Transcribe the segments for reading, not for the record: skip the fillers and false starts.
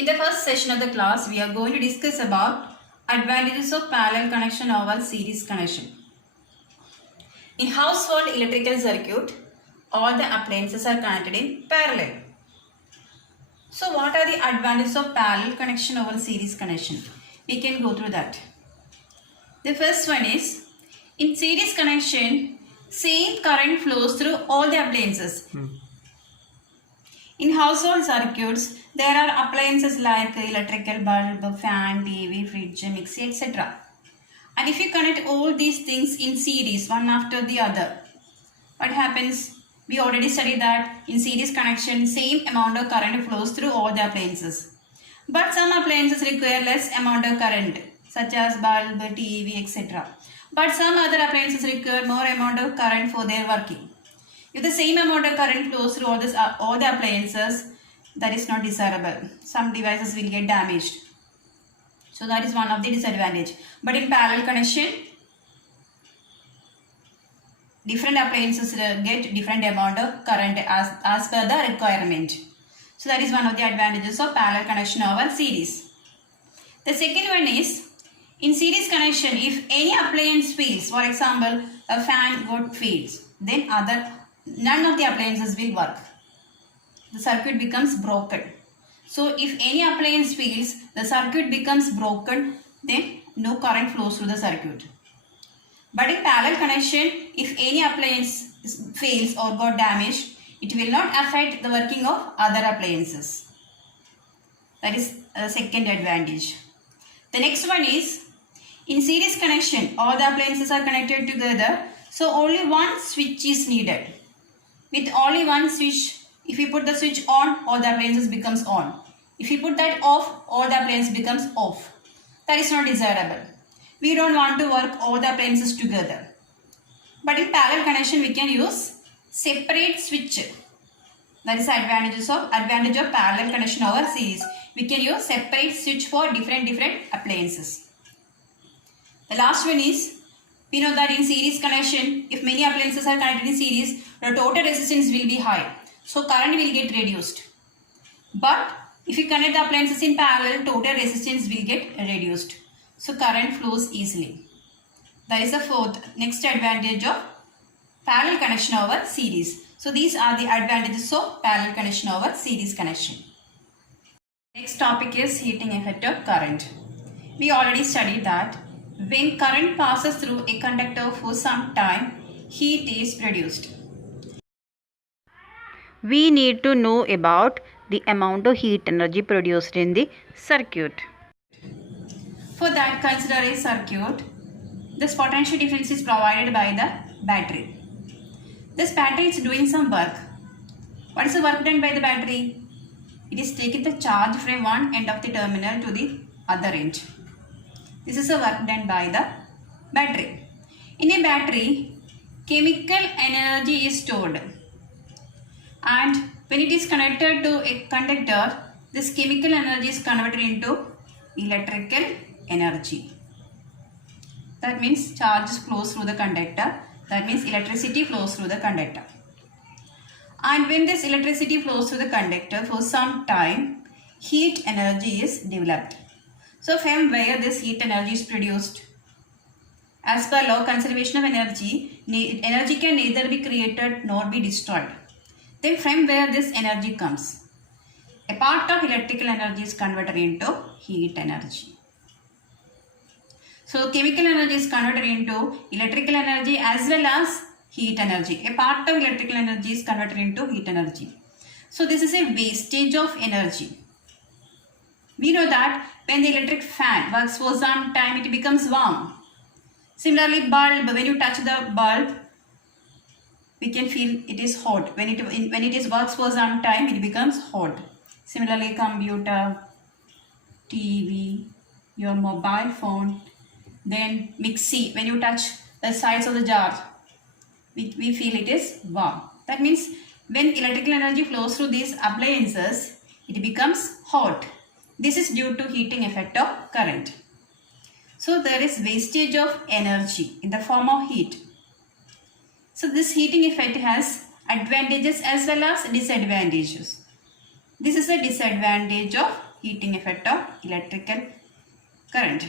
In the first session of the class, we are going to discuss about advantages of parallel connection over series connection. In household electrical circuit, all the appliances are connected in parallel. So what are the advantages of parallel connection over series connection? We can go through that. The first one is, in series connection, same current flows through all the appliances. In household circuits, there are appliances like electrical bulb, fan, TV, fridge, mixer, etc. And if you connect all these things in series, one after the other, what happens? We already studied that in series connection, same amount of current flows through all the appliances. But some appliances require less amount of current, such as bulb, TV, etc. But some other appliances require more amount of current for their working. If the same amount of current flows through all the appliances, that is not desirable. Some devices will get damaged. So that is one of the disadvantage. But in parallel connection, different appliances get different amount of current as per the requirement. So that is one of the advantages of parallel connection over series. The second one is, in series connection, if any appliance fails, for example, a fan got fails, then none of the appliances will work. The circuit becomes broken. So if any appliance fails, the circuit becomes broken, then no current flows through the circuit. But in parallel connection, if any appliance fails or got damaged, it will not affect the working of other appliances. That is the second advantage. The next one is, in series connection, all the appliances are connected together, so only one switch is needed. With only one switch, if you put the switch on, all the appliances becomes on. If you put that off, all the appliances becomes off. That is not desirable. We don't want to work all the appliances together. But in parallel connection, we can use separate switch. That is advantage of parallel connection over series. We can use separate switch for different appliances. The last one is, we know that in series connection, if many appliances are connected in series, the total resistance will be high. So current will get reduced. But if you connect the appliances in parallel, total resistance will get reduced. So current flows easily. That is the next advantage of parallel connection over series. So these are the advantages of parallel connection over series connection. Next topic is heating effect of current. We already studied that when current passes through a conductor for some time, heat is produced. We need to know about the amount of heat energy produced in the circuit. For that, consider a circuit. This potential difference is provided by the battery. This battery is doing some work. What is the work done by the battery? It is taking the charge from one end of the terminal to the other end. This is the work done by the battery. In a battery, chemical energy is stored. And when it is connected to a conductor, this chemical energy is converted into electrical energy. That means charges flows through the conductor. That means electricity flows through the conductor. And when this electricity flows through the conductor for some time, heat energy is developed. So from where this heat energy is produced? As per law of conservation of energy, energy can neither be created nor be destroyed. Then from where this energy comes? A part of electrical energy is converted into heat energy. So chemical energy is converted into electrical energy as well as heat energy. A part of electrical energy is converted into heat energy. So this is a wastage of energy. We know that when the electric fan works for some time, it becomes warm. Similarly, bulb, when you touch the bulb, we can feel it is hot. When it works for some time, it becomes hot. Similarly, computer, TV, your mobile phone, then mixie, when you touch the sides of the jar, we feel it is warm. That means when electrical energy flows through these appliances, it becomes hot. This is due to heating effect of current. So there is wastage of energy in the form of heat. So this heating effect has advantages as well as disadvantages. This is a disadvantage of heating effect of electrical current,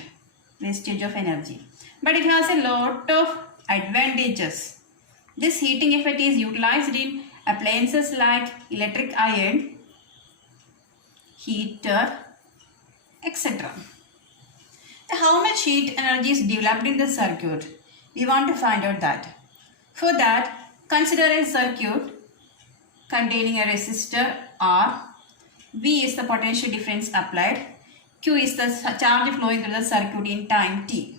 wastage of energy. But it has a lot of advantages. This heating effect is utilized in appliances like electric iron, heater, etc. How much heat energy is developed in the circuit? We want to find out that. For that, consider a circuit containing a resistor R. V is the potential difference applied. Q is the charge flowing through the circuit in time t.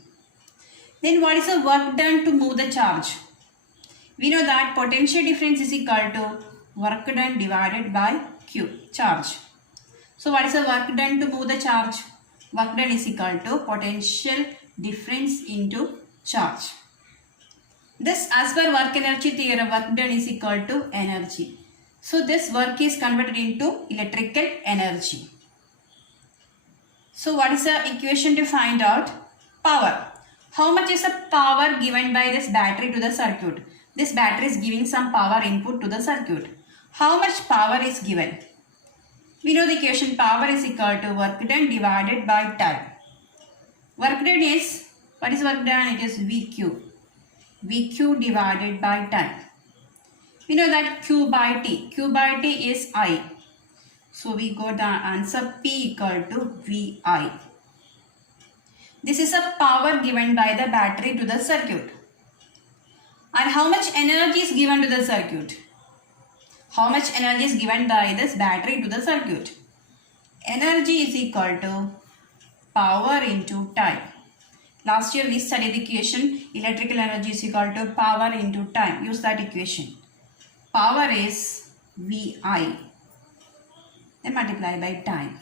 Then what is the work done to move the charge? We know that potential difference is equal to work done divided by Q, charge. So what is the work done to move the charge? Work done is equal to potential difference into charge. This, as per work energy theorem, work done is equal to energy. So this work is converted into electrical energy. So what is the equation to find out? Power. How much is the power given by this battery to the circuit? This battery is giving some power input to the circuit. How much power is given? We know the equation power is equal to work done divided by time. Work done is, what is work done? It is VQ. VQ divided by time. We know that Q by T. Q by T is I. So we got the answer P equal to VI. This is a power given by the battery to the circuit. And how much energy is given to the circuit? How much energy is given by this battery to the circuit? Energy is equal to power into time. Last year we studied the equation electrical energy is equal to power into time. Use that equation. Power is VI. Then multiply by time.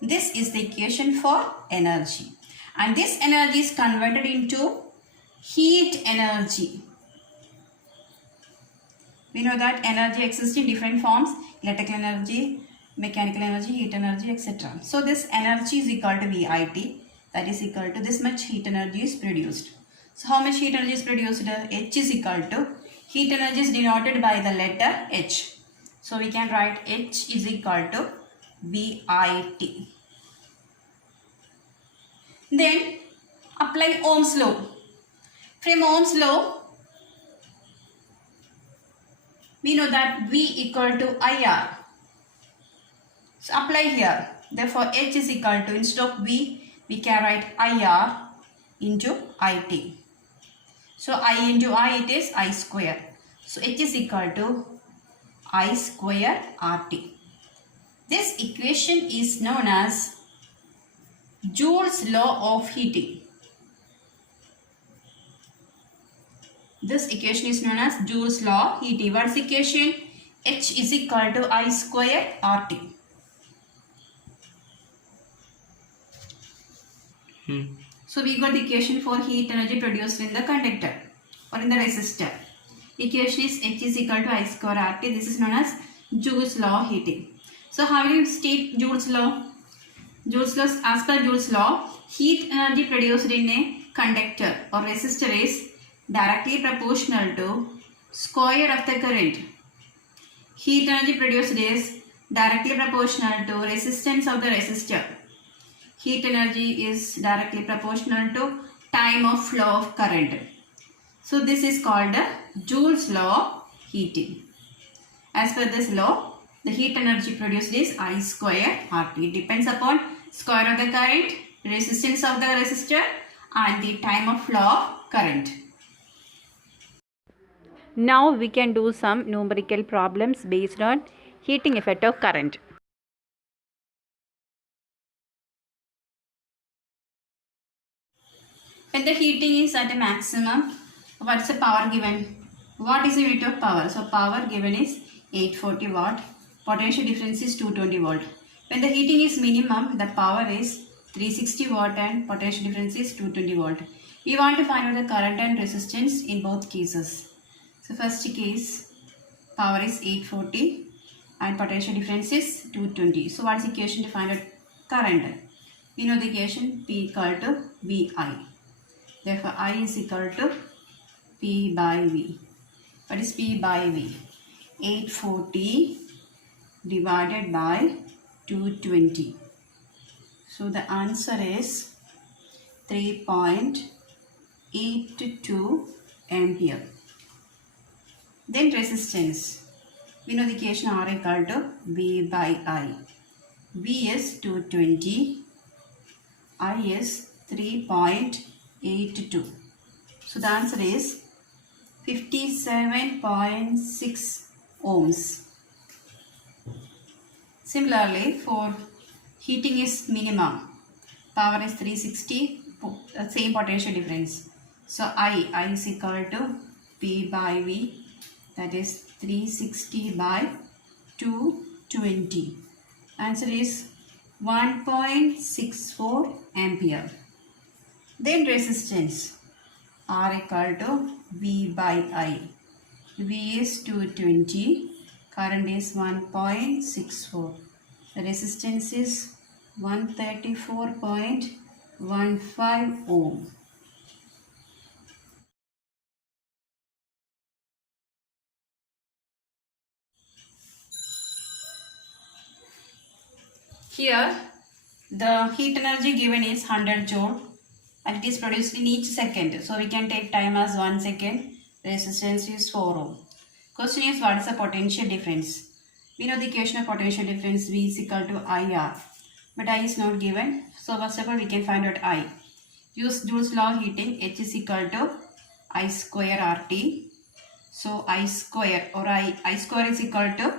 This is the equation for energy. And this energy is converted into heat energy. We know that energy exists in different forms: electrical energy, mechanical energy, heat energy, etc. So this energy is equal to VIT. That is equal to this much heat energy is produced. So how much heat energy is produced? H is equal to, heat energy is denoted by the letter H. So we can write H is equal to VIT. Then apply Ohm's law. From Ohm's law, we know that V equal to IR. So apply here. Therefore H is equal to, instead of V, we can write IR into IT. So I into I, it is I square. So H is equal to I square RT. This equation is known as Joule's law of heating. This equation is known as Joule's law of heating. What's the equation? H is equal to I square RT. So we got the equation for heat energy produced in the conductor or in the resistor. Equation is H is equal to I square RT. This is known as Joule's law of heating. So how do you state Joule's law? Joule's law, as per Joule's law, heat energy produced in a conductor or resistor is directly proportional to square of the current. Heat energy produced is directly proportional to resistance of the resistor. Heat energy is directly proportional to time of flow of current. So this is called Joule's law of heating. As per this law, the heat energy produced is I square RT. It depends upon square of the current, resistance of the resistor, and the time of flow of current. Now we can do some numerical problems based on heating effect of current. When the heating is at a maximum, what's the power given? What is the unit of power? So power given is 840 watt. Potential difference is 220 volt. When the heating is minimum, the power is 360 watt and potential difference is 220 volt. We want to find out the current and resistance in both cases. So first case, power is 840 and potential difference is 220. So what is the equation to find out current? We know the equation P equal to VI. Therefore I is equal to P by V. What is P by V? 840 divided by 220. So the answer is 3.82 ampere. Then resistance. We know the equation R equal to V by I. V is 220, I is 3.82. So the answer is 57.6 ohms. Similarly, for heating is minimum, power is 360, same potential difference. So I is equal to P by V, that is 360 by 220. Answer is 1.64 ampere. Then resistance R equal to V by I. V is 220, current is 1.64. The resistance is 134.15 ohm. Here the heat energy given is 100 joule and it is produced in each second. So we can take time as 1 second. Resistance is 4 ohm. Question is, what is the potential difference? We know the equation of potential difference, V is equal to IR. But I is not given. So first of all we can find out I. Use Joule's law of heating. H is equal to I square RT. So I square or I square is equal to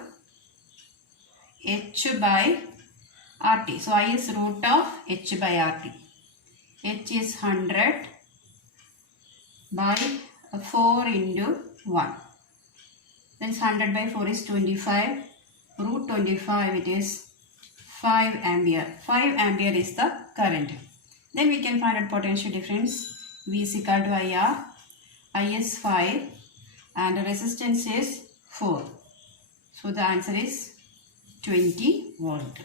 H by RT. So I is root of H by RT. H is 100 by 4 into 1. Then 100 by 4 is 25. Root 25, it is 5 ampere. 5 ampere is the current. Then we can find out potential difference. V is equal to IR. I is 5 and the resistance is 4. So the answer is 20 volt.